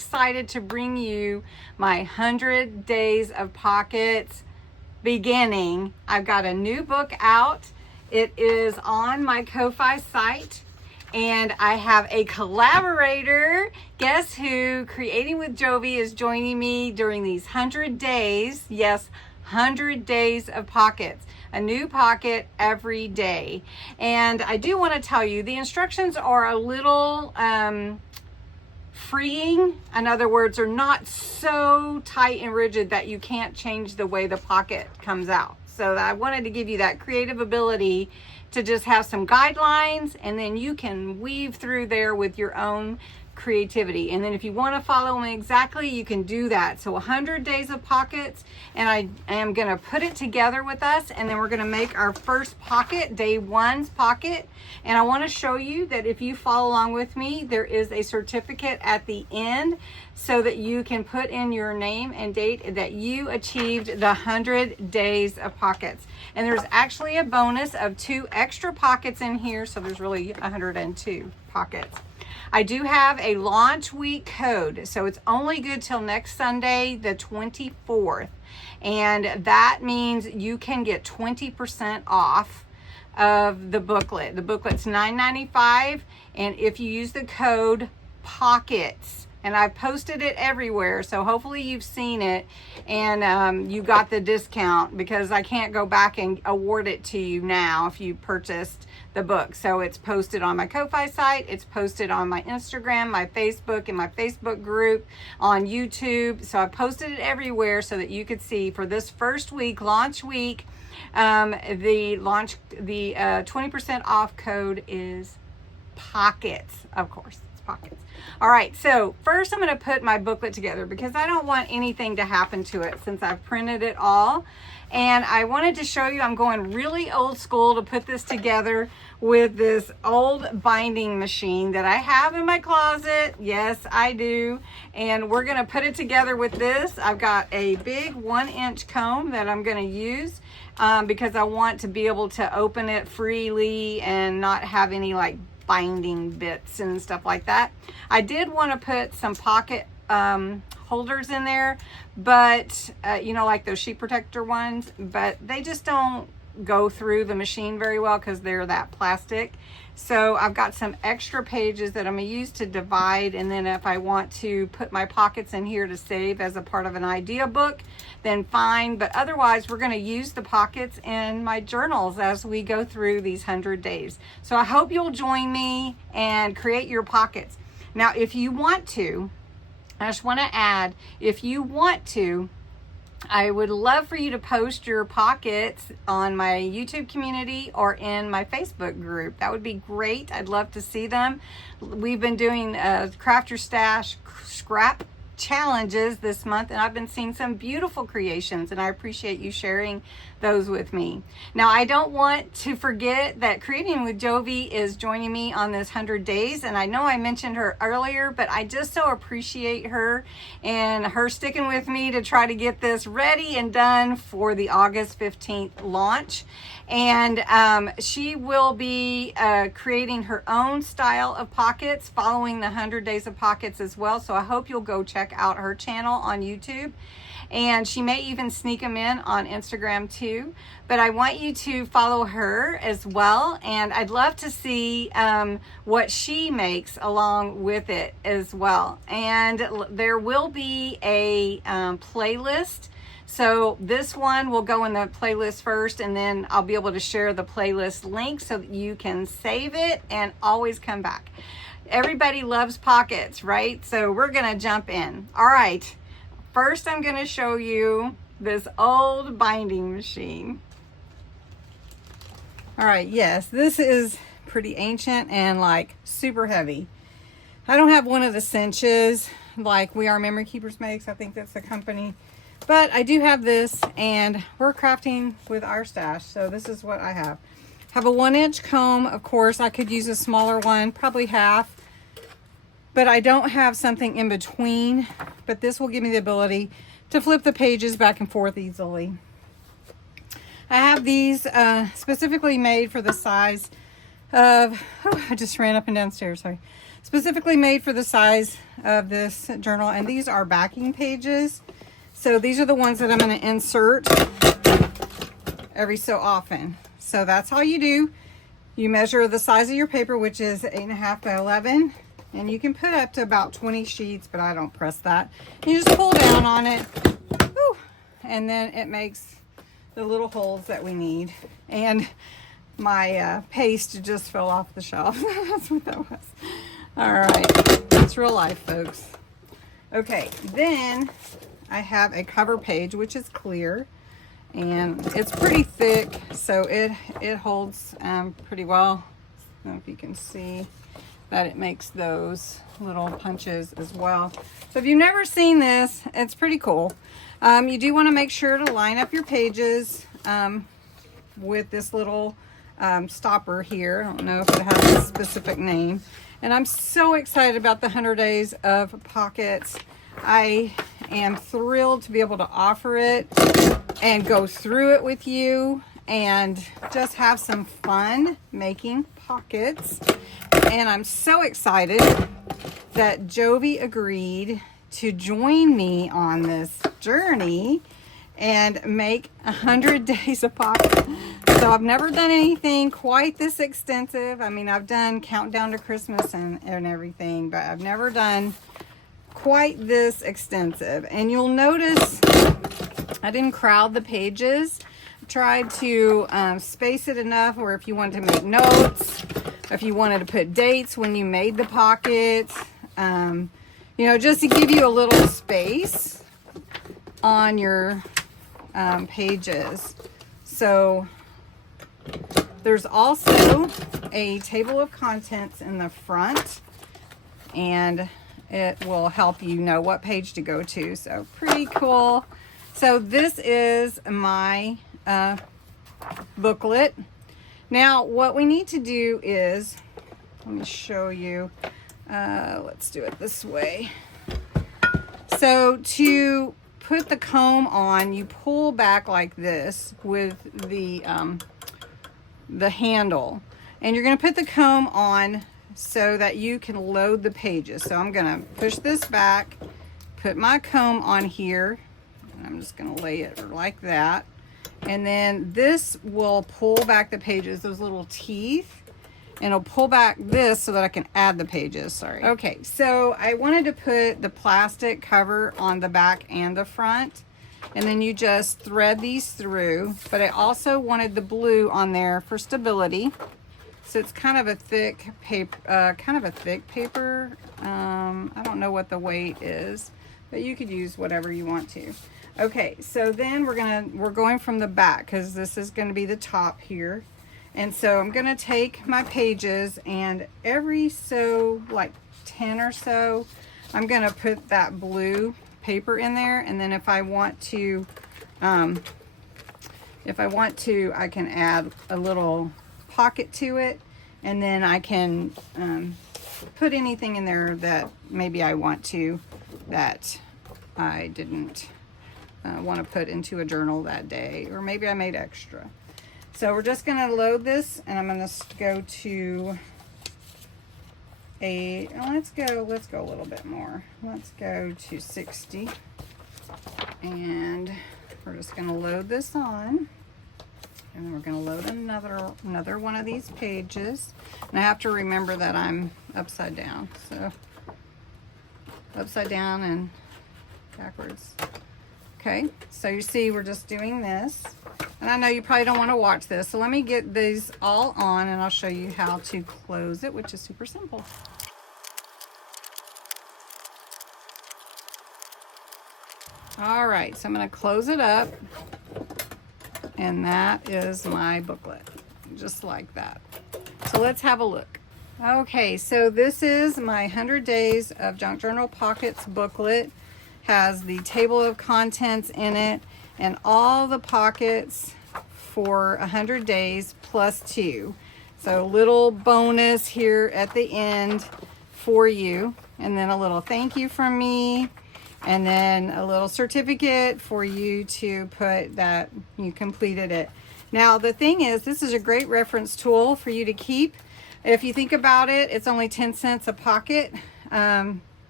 excited to bring you my 100 Days of Pockets beginning. I've got a new book out. It is on my Ko-Fi site, and I have a collaborator. Guess who? Creating with Jovi is joining me during these 100 days. Yes, 100 days of pockets. A new pocket every day. And I do want to tell you, the instructions are a little freeing. In other words, they're not so tight and rigid that you can't change the way the pocket comes out. So I wanted to give you that creative ability to just have some guidelines, and then you can weave through there with your own creativity. And then if you want to follow me exactly, you can do that. So 100 days of pockets, and I am going to put it together with us, and then we're going to make our first pocket, day one's pocket. And I want to show you that if you follow along with me, there is a certificate at the end so that you can put in your name and date that you achieved the 100 days of pockets. And there's actually a bonus of 2 extra pockets in here, so there's really 102 pockets. I do have a launch week code, so it's only good till next Sunday, the 24th. And that means you can get 20% off of the booklet. The booklet's $9.95, and if you use the code POCKETS, and I've posted it everywhere, so hopefully you've seen it and you got the discount, because I can't go back and award it to you now if you purchased the book. So it's posted on my Ko-Fi site, it's posted on my Instagram, my Facebook, and my Facebook group, on YouTube. So I posted it everywhere so that you could see for this first week, launch week, the 20% off code is POCKETS, of course. Pockets. All right, so first I'm going to put my booklet together because I don't want anything to happen to it since I've printed it all. And I wanted to show you, I'm going really old school to put this together with this old binding machine that I have in my closet. Yes, I do. And we're going to put it together with this. I've got a big 1-inch comb that I'm going to use because I want to be able to open it freely and not have any like binding bits and stuff like that. I did want to put some pocket holders in there, but you know, like those sheet protector ones, but they just don't go through the machine very well because they're that plastic. So I've got some extra pages that I'm going to use to divide, and then if I want to put my pockets in here to save as a part of an idea book, then fine. But otherwise, we're going to use the pockets in my journals as we go through these 100 days. So I hope you'll join me and create your pockets. Now, if you want to, I just want to add, if you want to, I would love for you to post your pockets on my YouTube community or in my Facebook group. That would be great. I'd love to see them. We've been doing Craft Your Stash scrap challenges this month, and I've been seeing some beautiful creations, and I appreciate you sharing those with me. Now, I don't want to forget that Creating with Jovi is joining me on this 100 days, and I know I mentioned her earlier, but I just so appreciate her and her sticking with me to try to get this ready and done for the August 15th launch. And she will be creating her own style of pockets following the 100 days of pockets as well. So I hope you'll go check out her channel on YouTube. And she may even sneak them in on Instagram too. But I want you to follow her as well. And I'd love to see what she makes along with it as well. And there will be a playlist. So this one will go in the playlist first, and then I'll be able to share the playlist link so that you can save it and always come back. Everybody loves pockets, right? So we're going to jump in. All right. First, I'm going to show you this old binding machine. All right. Yes, this is pretty ancient and like super heavy. I don't have one of the cinches like We Are Memory Keepers makes. I think that's the company. But I do have this, and we're crafting with our stash. So this is what I have. Have a 1-inch comb. Of course, I could use a smaller one, probably half. But I don't have something in between. But this will give me the ability to flip the pages back and forth easily. I have these specifically made for the size of, I just ran up and down stairs, sorry. specifically made for the size of this journal. And these are backing pages. So these are the ones that I'm going to insert every so often. So that's all you do. You measure the size of your paper, which is 8.5 by 11. And you can put up to about 20 sheets, but I don't press that. You just pull down on it. Whew, and then it makes the little holes that we need. And my paste just fell off the shelf. That's what that was. All right, that's real life, folks. Okay, then I have a cover page, which is clear, and it's pretty thick, so it holds pretty well. I don't know if you can see that it makes those little punches as well. So if you've never seen this, it's pretty cool. You do want to make sure to line up your pages with this little stopper here. I don't know if it has a specific name. And I'm so excited about the 100 Days of Pockets. I am thrilled to be able to offer it and go through it with you and just have some fun making pockets. And I'm so excited that Jovi agreed to join me on this journey and make 100 Days of Pockets. So I've never done anything quite this extensive. I mean, I've done Countdown to Christmas and everything, but I've never done quite this extensive. And you'll notice I didn't crowd the pages. I tried to space it enough where if you wanted to make notes, if you wanted to put dates when you made the pocket, you know, just to give you a little space on your pages. So there's also a table of contents in the front, and it will help you know what page to go to. So pretty cool. So this is my booklet. Now what we need to do is, let me show you, let's do it this way. So to put the comb on, you pull back like this with the handle, and you're going to put the comb on so that you can load the pages. So I'm going to push this back, put my comb on here, and I'm just going to lay it like that, and then this will pull back the pages, those little teeth, and it'll pull back this so that I can add the pages. Sorry. Okay, so I wanted to put the plastic cover on the back and the front, and then you just thread these through, but I also wanted the blue on there for stability. So it's kind of a thick paper, I don't know what the weight is, but you could use whatever you want to. Okay, so then we're going from the back, because this is going to be the top here. And so I'm going to take my pages, and every so like 10 or so, I'm going to put that blue paper in there. And then if I want to, I can add a little pocket to it, and then I can put anything in there that maybe I want to, that I didn't want to put into a journal that day, or maybe I made extra. So we're just going to load this, and I'm going to go to let's go a little bit more. Let's go to 60, and we're just going to load this on, and then we're going to load another one of these pages. And I have to remember that I'm upside down, so upside down and backwards. Okay, so you see we're just doing this. And I know you probably don't want to watch this, so let me get these all on, and I'll show you how to close it, which is super simple. All right, so I'm going to close it up, and that is my booklet, just like that. So let's have a look. Okay, so this is my 100 Days of Junk Journal Pockets booklet. Has the table of contents in it, and all the pockets for 100 days plus 2. So little bonus here at the end for you, and then a little thank you from me, and then a little certificate for you to put that you completed it. Now the thing is, this is a great reference tool for you to keep If you think about it, it's only 10 cents a pocket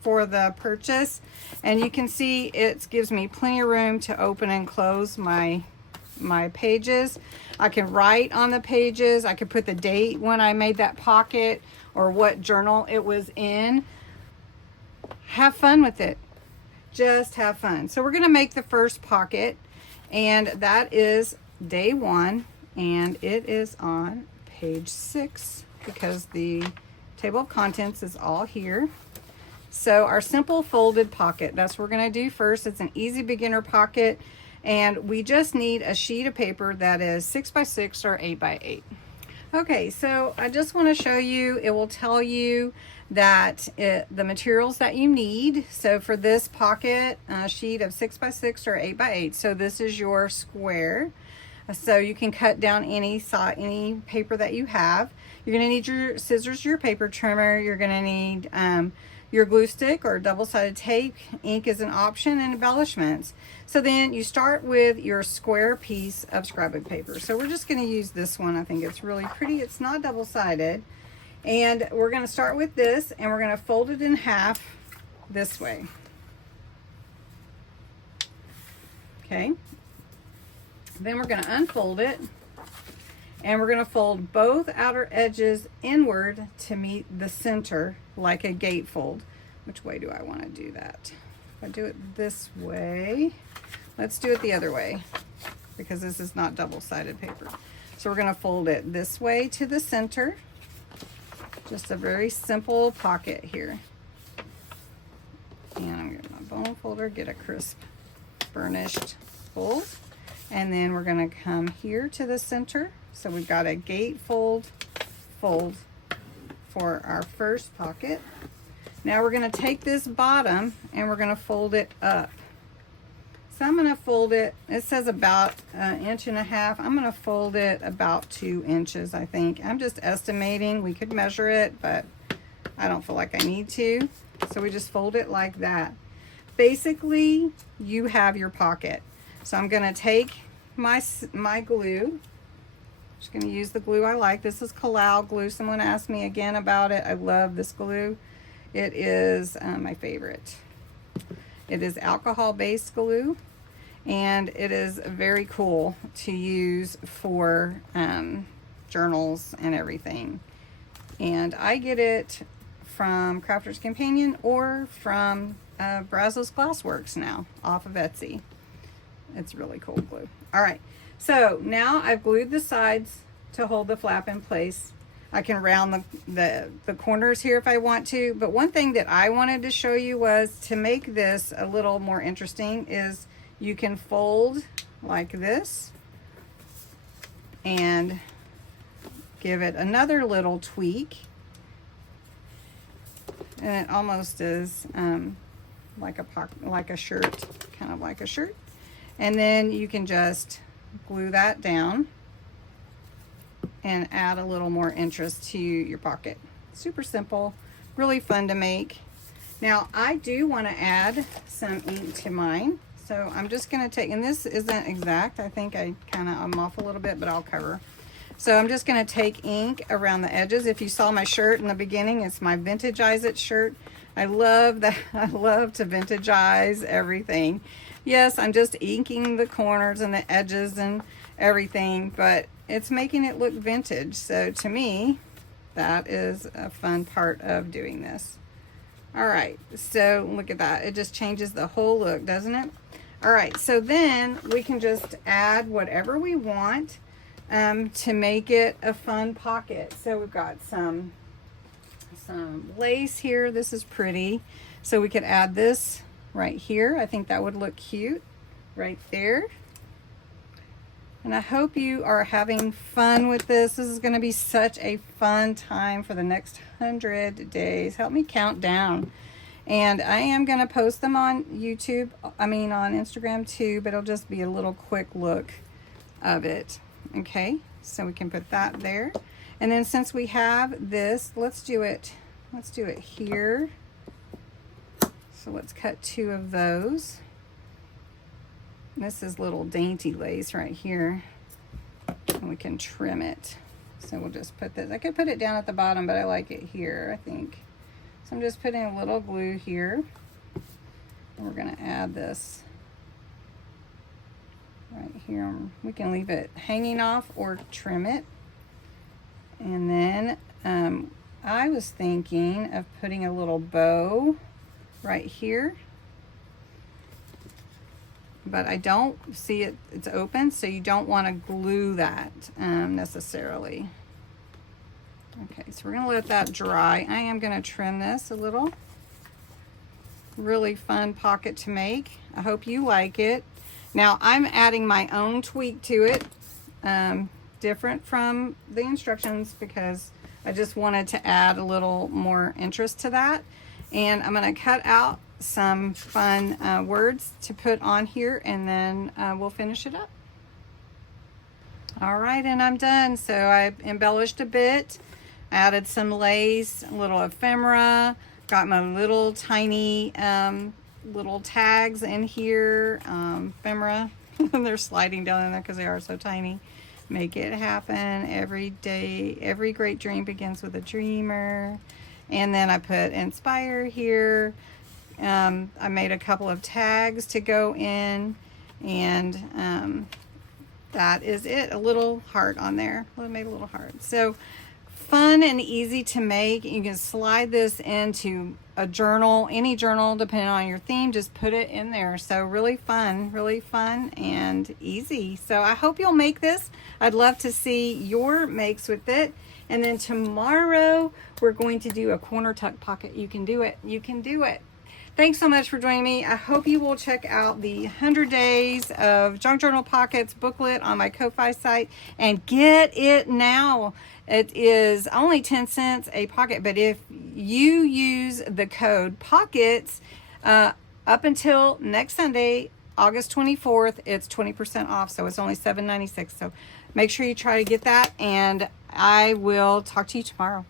for the purchase. And you can see it gives me plenty of room to open and close my pages. I can write on the pages. I could put the date when I made that pocket or what journal it was in. Have fun with it. Just have fun. So we're going to make the first pocket, and that is day 1, and it is on page 6 because the table of contents is all here. So our simple folded pocket, that's what we're going to do first. It's an easy beginner pocket, and we just need a sheet of paper that is 6 by 6 or 8 by 8. Okay, so I just want to show you, it will tell you that the materials that you need. So for this pocket sheet of 6 by 6 or 8 by 8, so this is your square. So you can cut down any paper that you have. You're going to need your scissors, your paper trimmer. You're going to need your glue stick or double-sided tape. Ink is an option, and embellishments. So then you start with your square piece of scrapbook paper. So we're just going to use this one. I think it's really pretty. It's not double-sided. And we're going to start with this, and we're going to fold it in half this way. Okay. Then we're going to unfold it, and we're going to fold both outer edges inward to meet the center like a gatefold. Which way do I want to do that? If I do it this way, let's do it the other way because this is not double-sided paper. So we're going to fold it this way to the center. Just a very simple pocket here. And I'm going to get my bone folder, get a crisp burnished fold. And then we're going to come here to the center. So we've got a gatefold fold for our first pocket. Now we're going to take this bottom and we're going to fold it up. So I'm going to fold it, it says about 1.5 inches. I'm going to fold it about 2 inches, I think. I'm just estimating. We could measure it, but I don't feel like I need to. So we just fold it like that. Basically, you have your pocket. So I'm going to take my glue. Just going to use the glue I like. This is Kalau glue. Someone asked me again about it. I love this glue. It is my favorite. It is alcohol-based glue, and it is very cool to use for journals and everything. And I get it from Crafter's Companion or from Brazos Glassworks now, off of Etsy. It's really cool glue. All right, so now I've glued the sides to hold the flap in place. I can round the corners here if I want to, but one thing that I wanted to show you was to make this a little more interesting is you can fold like this and give it another little tweak, and it almost is like a shirt, kind of like a shirt. And then you can just glue that down and add a little more interest to your pocket. Super simple, really fun to make. Now I do want to add some ink to mine, so I'm just going to take, and this isn't exact, I think I'm off a little bit, but I'll cover. So I'm just going to take ink around the edges. If you saw my shirt in the beginning, it's my Vintage-ize It shirt. I love that. I love to vintage-ize everything. Yes, I'm just inking the corners and the edges and everything, but it's making it look vintage. So to me, that is a fun part of doing this. All right, so look at that. It just changes the whole look, doesn't it? All right, so then we can just add whatever we want to make it a fun pocket. So we've got some lace here. This is pretty. So we could add this right here. I think that would look cute right there. And I hope you are having fun with this. This is going to be such a fun time for the next 100 days. Help me count down. And I am going to post them on YouTube, on Instagram too, but it'll just be a little quick look of it. Okay, so we can put that there. And then since we have this, let's do it here. So let's cut 2 of those. This is little dainty lace right here, and we can trim it So we'll just put this, I could put it down at the bottom, but I like it here, I think. So I'm just putting a little glue here. We're gonna add this right here. We can leave it hanging off or trim it. And then I was thinking of putting a little bow right here, but I don't see it, it's open, so you don't want to glue that necessarily. Okay, so we're gonna let that dry. I am gonna trim this a little. Really fun pocket to make. I hope you like it. Now I'm adding my own tweak to it, different from the instructions, because I just wanted to add a little more interest to that. And I'm gonna cut out some fun words to put on here, and then we'll finish it up. All right, and I'm done. So I embellished a bit, added some lace, a little ephemera, got my little tiny little tags in here, ephemera. They're sliding down in there because they are so tiny. Make it happen every day. Every great dream begins with a dreamer. And then I put inspire here. I made a couple of tags to go in, and that is it. A little heart on there. I made a little heart. So fun and easy to make. You can slide this into a journal, any journal, depending on your theme. Just put it in there. So really fun and easy. So I hope you'll make this. I'd love to see your makes with it. And then tomorrow we're going to do a corner tuck pocket. You can do it. You can do it. Thanks so much for joining me. I hope you will check out the 100 Days of Junk Journal Pockets booklet on my Ko-Fi site and get it now. It is only 10 cents a pocket, but if you use the code POCKETS up until next Sunday, August 24th, it's 20% off, so it's only $7.96. So make sure you try to get that, and I will talk to you tomorrow.